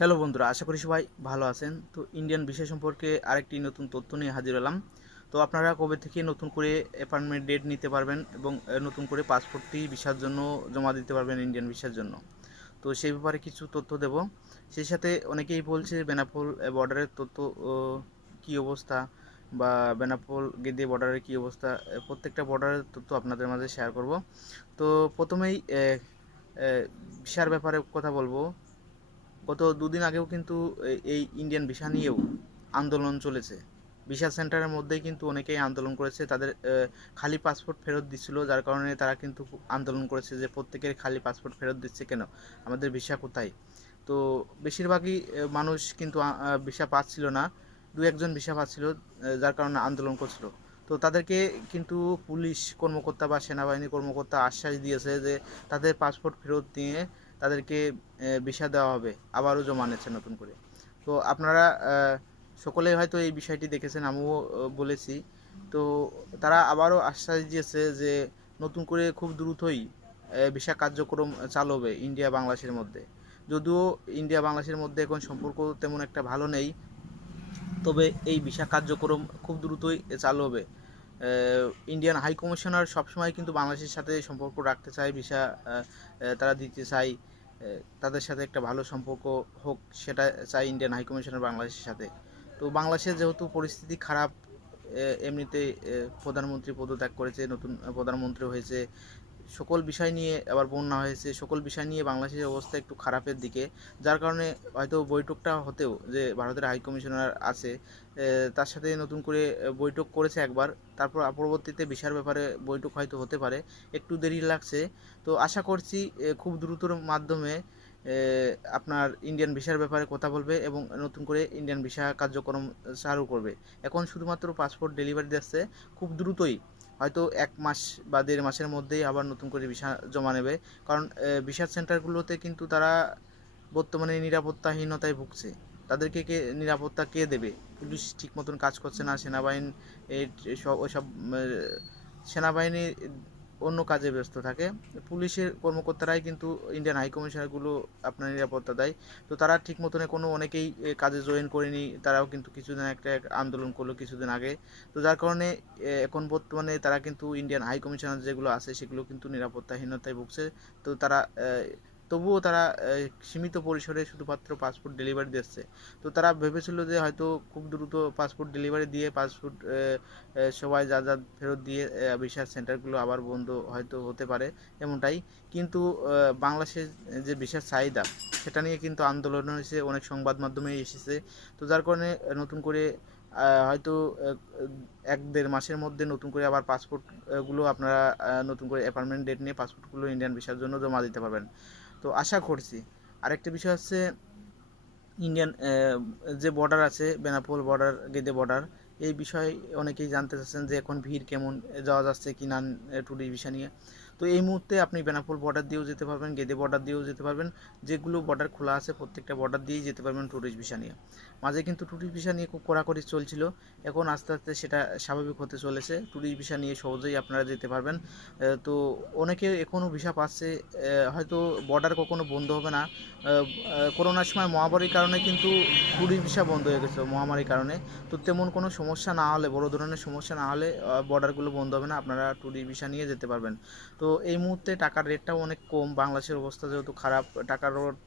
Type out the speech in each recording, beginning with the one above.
Hello বন্ধুরা, আশা করি সবাই ভালো আছেন। তো ইন্ডিয়ান ভিসা সম্পর্কে আরেকটি নতুন তথ্য নিয়ে হাজির হলাম। তো আপনারা কবে থেকে নতুন করে অ্যাপয়েন্টমেন্ট ডেট নিতে পারবেন এবং নতুন করে পাসপোর্টটি ভিসার জন্য জমা দিতে পারবেন ইন্ডিয়ান ভিসার জন্য। তো সেই ব্যাপারে কিছু তথ্য দেব। সেই সাথে অনেকেই বলছে বেনাপোল বর্ডারের তথ্য ও কী অবস্থা, বা বেনাপোল গেদে বর্ডারের কী অবস্থা, প্রত্যেকটা বর্ডারের তথ্য আপনাদের মাঝে শেয়ার করব। তো প্রথমেই ভিসার ব্যাপারে কথা বলবো। গত দুদিন আগেও কিন্তু এই ইন্ডিয়ান ভিসা নিয়েও আন্দোলন চলেছে। ভিসা সেন্টারের মধ্যেই কিন্তু অনেকেই আন্দোলন করেছে, তাদের খালি পাসপোর্ট ফেরত দিচ্ছিল, যার কারণে তারা কিন্তু আন্দোলন করেছে যে প্রত্যেকের খালি পাসপোর্ট ফেরত দিচ্ছে কেন, আমাদের ভিসা কোথায়। তো বেশিরভাগই মানুষ কিন্তু ভিসা পাচ্ছিল না, দু একজন ভিসা পাচ্ছিল, যার কারণে আন্দোলন করছিল। তো তাদেরকে কিন্তু পুলিশ কর্মকর্তা বা সেনাবাহিনী কর্মকর্তা আশ্বাস দিয়েছে যে তাদের পাসপোর্ট ফেরত নিয়ে তাদেরকে ভিসা দেওয়া হবে, আবারও জমা নিচ্ছে নতুন করে। তো আপনারা সকলেই হয়তো এই বিষয়টি দেখেছেন, আমিও বলেছি। তো তারা আবারও আশ্বাস দিয়েছে যে নতুন করে খুব দ্রুতই ভিসা কার্যক্রম চালু হবে ইন্ডিয়া বাংলাদেশের মধ্যে। যদিও ইন্ডিয়া বাংলাদেশের মধ্যে এখন সম্পর্ক তেমন একটা ভালো নেই, তবে এই ভিসা কার্যক্রম খুব দ্রুতই চালু হবে। ইন্ডিয়ান হাই কমিশনার সবসময় কিন্তু বাংলাদেশের সাথে সম্পর্ক রাখতে চায়, ভিসা তারা দিতে চায়, তাদের সাথে একটা ভালো সম্পর্ক হোক, সেটা চায় ইন্ডিয়ান হাই কমিশনার বাংলাদেশের সাথে। তো বাংলাদেশের যেহেতু পরিস্থিতি খারাপ, এমনিতে প্রধানমন্ত্রী পদত্যাগ করেছে, নতুন প্রধানমন্ত্রী হয়েছে, সকল বিষয় নিয়ে আবার বন্যা হয়েছে, সকল বিষয় নিয়ে বাংলাদেশের অবস্থা একটু খারাপের দিকে, যার কারণে হয়তো বৈঠকটা হতেও, যে ভারতের হাই কমিশনার আছে তার সাথে নতুন করে বৈঠক করেছে একবার, তারপর পরবর্তীতে ভিসার ব্যাপারে বৈঠক হয়তো হতে পারে, একটু দেরি লাগছে। তো আশা করছি খুব দ্রুতর মাধ্যমে আপনার ইন্ডিয়ান ভিসার ব্যাপারে কথা বলবে এবং নতুন করে ইন্ডিয়ান ভিসা কার্যক্রম চালু করবে। এখন শুধুমাত্র পাসপোর্ট ডেলিভারি দিচ্ছে, খুব দ্রুতই হয়তো 1 মাস বা 1.5 মাসের মধ্যেই আবার নতুন করে ভিসা জমা নেবে। কারণ ভিসা সেন্টারগুলোতে কিন্তু তারা বর্তমানে নিরাপত্তাহীনতায় ভুগছে। তাদেরকে নিরাপত্তা কে দেবে? পুলিশ ঠিক মতন কাজ করছে না, সেনাবাহিনী ওইসব সেনাবাহিনী অন্য কাজে ব্যস্ত থাকে, পুলিশের কর্মকর্তারাই কিন্তু ইন্ডিয়ান হাই কমিশনারগুলো আপনার নিরাপত্তা দেয়। তো তারা ঠিক মতনে অনেকেই কাজে জয়েন করেনি, তারাও কিন্তু কিছুদিন একটা আন্দোলন করলো কিছুদিন আগে। তো যার কারণে এখন বর্তমানে তারা কিন্তু ইন্ডিয়ান হাই কমিশনার যেগুলো আছে সেগুলো কিন্তু নিরাপত্তাহীনতায় ভুগছে। তো তারা তবুও তারা সীমিত পরিসরে শুধুমাত্র পাসপোর্ট ডেলিভারি দিচ্ছে। তো তারা ভেবেছিল যে হয়তো খুব দ্রুত পাসপোর্ট ডেলিভারি দিয়ে পাসপোর্ট সবাই যা যা ফেরত দিয়ে ভিসা সেন্টারগুলো আবার বন্ধ হয়তো হতে পারে, এমনটাই। কিন্তু বাংলাদেশের যে ভিসার চাহিদা, সেটা নিয়ে কিন্তু আন্দোলন হয়েছে, অনেক সংবাদ মাধ্যমে এসেছে। তো যার কারণে নতুন করে হয়তো 1-1.5 মাসের মধ্যে নতুন করে আবার পাসপোর্টগুলো আপনারা নতুন করে অ্যাপয়েন্টমেন্ট ডেট নিয়ে পাসপোর্টগুলো ইন্ডিয়ান ভিসার জন্য জমা দিতে পারবেন। তো আশা করছি। আরেকটা বিষয় হচ্ছে ইন্ডিয়ান যে বর্ডার আছে, বেনাপোল বর্ডার, গেদে বর্ডার, এই বিষয়ে অনেকেই জানতে চাচ্ছেন যে এখন ভিড় কেমন, যাওয়া যাচ্ছে কি না ট্যুরিস্ট ভিসা নিয়ে। তো এই মুহূর্তে আপনি বেনাপোল বর্ডার দিয়েও যেতে পারবেন, গেদে বর্ডার দিয়েও যেতে পারবেন, যেগুলো বর্ডার খোলা আছে প্রত্যেকটা বর্ডার দিয়েই যেতে পারবেন ট্যুরিস্ট ভিসা নিয়ে। মাঝে কিন্তু ট্যুরিস্ট ভিসা নিয়ে খুব কড়াকড়ি চলছিল, এখন আস্তে আস্তে সেটা স্বাভাবিক হতে চলেছে, ট্যুরিস্ট ভিসা নিয়ে সহজেই আপনারা যেতে পারবেন। তো অনেকে এখনও ভিসা পাচ্ছে, হয়তো বর্ডার কখনো বন্ধ হবে না। করোনার সময় মহামারীর কারণে কিন্তু ট্যুরিস্ট ভিসা বন্ধ হয়ে গেছে মহামারীর কারণে। তো তেমন কোনো সমস্যা না হলে, বড় ধরনের সমস্যা না হলে বর্ডারগুলো বন্ধ হবে না, আপনারা ট্যুরিস্ট ভিসা নিয়ে যেতে পারবেন। তো এই মুহূর্তে টাকার রেটটাও অনেক কম, বাংলাদেশের অবস্থা যেহেতু খারাপ, টাকার রেট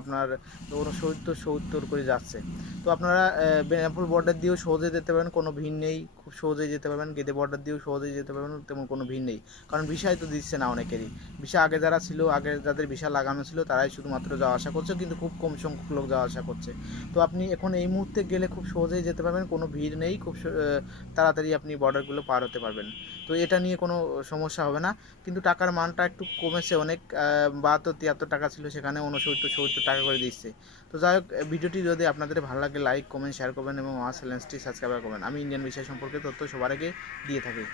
আপনার 69-70 করে যাচ্ছে। তো আপনারা বেনাপোল বর্ডার দিয়েও সহজে যেতে পারবেন, কোনো ভিড় নেই, খুব সহজেই যেতে পারবেন। গেদে বর্ডার দিয়েও সহজেই যেতে পারবেন, তেমন কোনো ভিড় নেই। কারণ ভিসাই তো দিচ্ছে না অনেকেরই। ভিসা আগে যারা ছিল, আগে যাদের ভিসা লাগানো ছিল, তারাই শুধুমাত্র যাওয়া আসা করছে, কিন্তু খুব কম সংখ্যক লোক যাওয়া আসা করছে। তো আপনি এখন এই মুহূর্তে গেলে খুব সহজেই যেতে পারবেন, কোনো ভিড় নেই, খুব তাড়াতাড়ি আপনি বর্ডারগুলো পার হতে পারবেন। তো এটা নিয়ে কোনো সমস্যা হবে না। কিন্তু টাকার মানটা একটু কমেছে অনেক, 72-73 টাকা ছিল, সেখানে 69-70 টাকা করে দিচ্ছে। তো যাই হোক, ভিডিওটি যদি আপনাদের ভালো লাগে লাইক কমেন্ট শেয়ার করবেন এবং আমার চ্যানেলটি সাবস্ক্রাইব করবেন। আমি ইন্ডিয়ান ভিসা সম্পর্কে তথ্য সবার আগে দিয়ে থাকি।